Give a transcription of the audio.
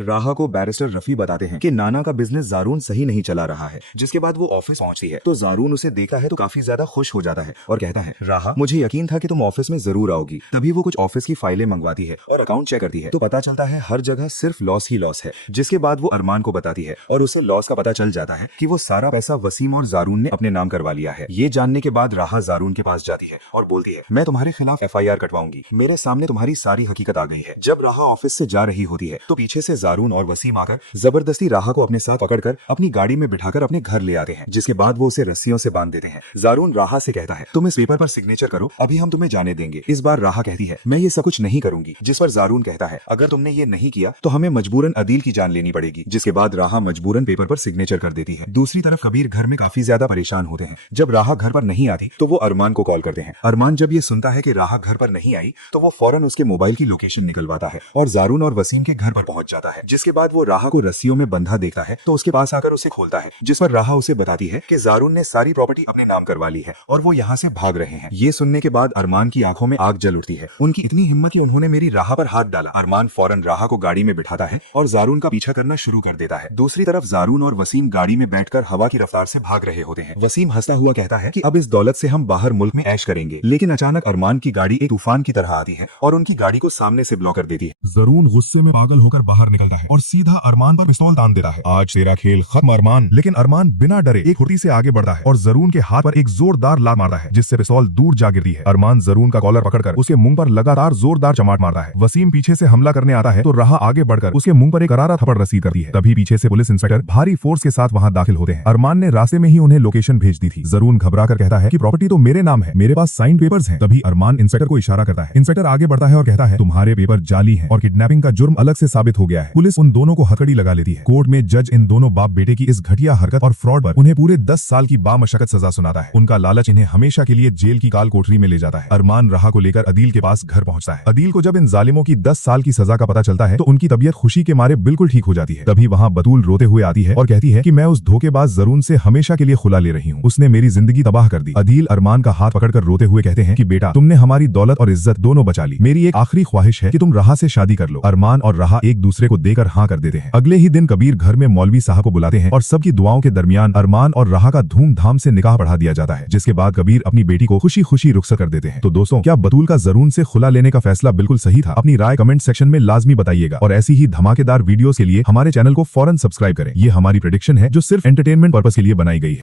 राहा को बैरिस्टर रफी बताते हैं कि नाना का बिजनेस जारून सही नहीं चला रहा है। जिसके बाद वो ऑफिस पहुंचती है तो जारून उसे देखता है तो काफी ज्यादा खुश हो जाता है और कहता है, राहा मुझे यकीन था कि तुम ऑफिस में जरूर आओगी। तभी वो कुछ ऑफिस की फाइलें मंगवाती है और अकाउंट चेक करती है तो पता चलता है हर जगह सिर्फ लॉस ही लॉस है। जिसके बाद वो अरमान को बताती है और उसे लॉस का पता चल जाता है कि वो सारा पैसा वसीम और जारून ने अपने नाम करवा लिया है। ये जानने के बाद राहा जारून के पास जाती है और बोलती है, मैं तुम्हारे खिलाफ FIR कटवाऊंगी, मेरे सामने तुम्हारी सारी हकीकत आ गई है। जब राहा ऑफिस से जा रही होती है तो पीछे से जारून और वसीम जबरदस्ती राहा को अपने साथ पकड़कर अपनी गाड़ी में बिठाकर अपने घर ले आते हैं। जिसके बाद वो उसे रस्सियों से बांध देते हैं। जारून राहा से कहता है, तुम इस पेपर पर सिग्नेचर करो, अभी हम तुम्हें जाने देंगे। इस बार राहा कहती है, मैं ये सब कुछ नहीं करूंगी। जिस पर जारून कहता है, अगर तुमने ये नहीं किया तो हमें मजबूरन अदील की जान लेनी पड़ेगी। जिसके बाद राहा मजबूरन पेपर पर सिग्नेचर कर देती है। दूसरी तरफ कबीर घर में काफी ज्यादा परेशान होते हैं। जब राहा घर पर नहीं आती तो वो अरमान को कॉल करते हैं। अरमान जब ये सुनता है कि राहा घर पर नहीं आई तो वो फौरन उसके मोबाइल की लोकेशन निकलवाता है और जारून और वसीम के घर पर पहुंच जाता है। जिसके बाद वो राहा को रस्सियों में बंधा देखता है तो उसके पास आकर उसे खोलता है। जिस पर राहा उसे बताती है कि जारून ने सारी प्रॉपर्टी अपने नाम करवा ली है और वो यहाँ से भाग रहे हैं। ये सुनने के बाद अरमान की आंखों में आग जल उठती है। उनकी इतनी हिम्मत कि उन्होंने मेरी राहा पर हाथ डाला। अरमान फौरन राहा को गाड़ी में बिठाता है और जारून का पीछा करना शुरू कर देता है। दूसरी तरफ जारून और वसीम गाड़ी में बैठकर हवा की रफ्तार से भाग रहे होते हैं। वसीम हंसता हुआ कहता है कि अब इस दौलत से हम बाहर मुल्क में ऐश करेंगे। लेकिन अचानक अरमान की गाड़ी एक तूफान की तरह आती है और उनकी गाड़ी को सामने से ब्लॉक कर देती है। जरून गुस्से में पागल होकर बाहर निकलता है और सीधा अरमान पर पिस्तौल तान देता है। आज तेरा खेल खत्म अरमान। लेकिन अरमान बिना डरे एक फुर्ती से आगे बढ़ता है और जरून के हाथ पर एक जोरदार लात मारता है जिससे पिस्तौल दूर जा गिरती है। अरमान जरून का कॉलर पकड़कर उसके मुंह पर लगातार जोरदार चमाट मारता है। वसीम पीछे से हमला करने आता है तो राहा आगे बढ़कर उसके मुंह पर एक करारा थप्पड़ रसीद करती है। तभी पीछे से पुलिस इंस्पेक्टर भारी फोर्स के साथ वहां दाखिल होते हैं। अरमान ने रास्ते में ही उन्हें लोकेशन भेज दी थी। जरून घबरा कर कहता है कि प्रॉपर्टी तो मेरे नाम है, मेरे पास साइन पेपर्स हैं। तभी अरमान इंस्पेक्टर को इशारा करता है। इंस्पेक्टर आगे बढ़ता है और कहता है, तुम्हारे पेपर जाली हैं और किडनैपिंग का जुर्म अलग से साबित हो गया है। पुलिस उन दोनों को हथकड़ी लगा लेती है। कोर्ट में जज इन दोनों बाप बेटे की इस घटिया हरकत और फ्रॉड पर उन्हें पूरे 10 साल की बामशक्कत सजा सुनाता है। उनका लालच इन्हें हमेशा के लिए जेल की काल कोठरी में ले जाता है। अरमान राहा को लेकर अदील के पास घर पहुंचता है। अदील को जब इन जालिमों की 10 साल की सजा का पता चलता है तो उनकी तबीयत खुशी के मारे बिल्कुल ठीक हो जाती है। तभी वहां बतूल रोते हुए आती है और कहती है कि मैं उस धोखेबाज जरून से हमेशा के लिए खुला ले रही हूँ। उसने मेरी जिंदगी तबाह कर दी। अदील अरमान का हाथ पकड़कर रोते हुए कहते हैं कि बेटा, तुमने हमारी दौलत और इज्जत दोनों बचा ली। मेरी एक आखिरी ख्वाहिश है कि तुम राहा से शादी कर लो। अरमान और राहा एक दूसरे को देकर हाँ कर देते हैं। अगले ही दिन कबीर घर में मौलवी साहब को बुलाते हैं और सबकी दुआओं के दरमियान अरमान और राहा का धूमधाम से निकाह पढ़ा दिया जाता है। जिसके बाद कबीर अपनी बेटी को खुशी खुशी रुखसत कर देते हैं। तो दोस्तों, क्या बतूल का जरून से खुला लेने का फैसला बिल्कुल सही था? अपनी राय कमेंट सेक्शन में लाजमी बताइएगा और ऐसी ही धमाकेदार वीडियोस के लिए हमारे चैनल को फौरन सब्सक्राइब करें। ये हमारी प्रेडिक्शन है जो सिर्फ एंटरटेनमेंट पर्पस के लिए बनाई गई है।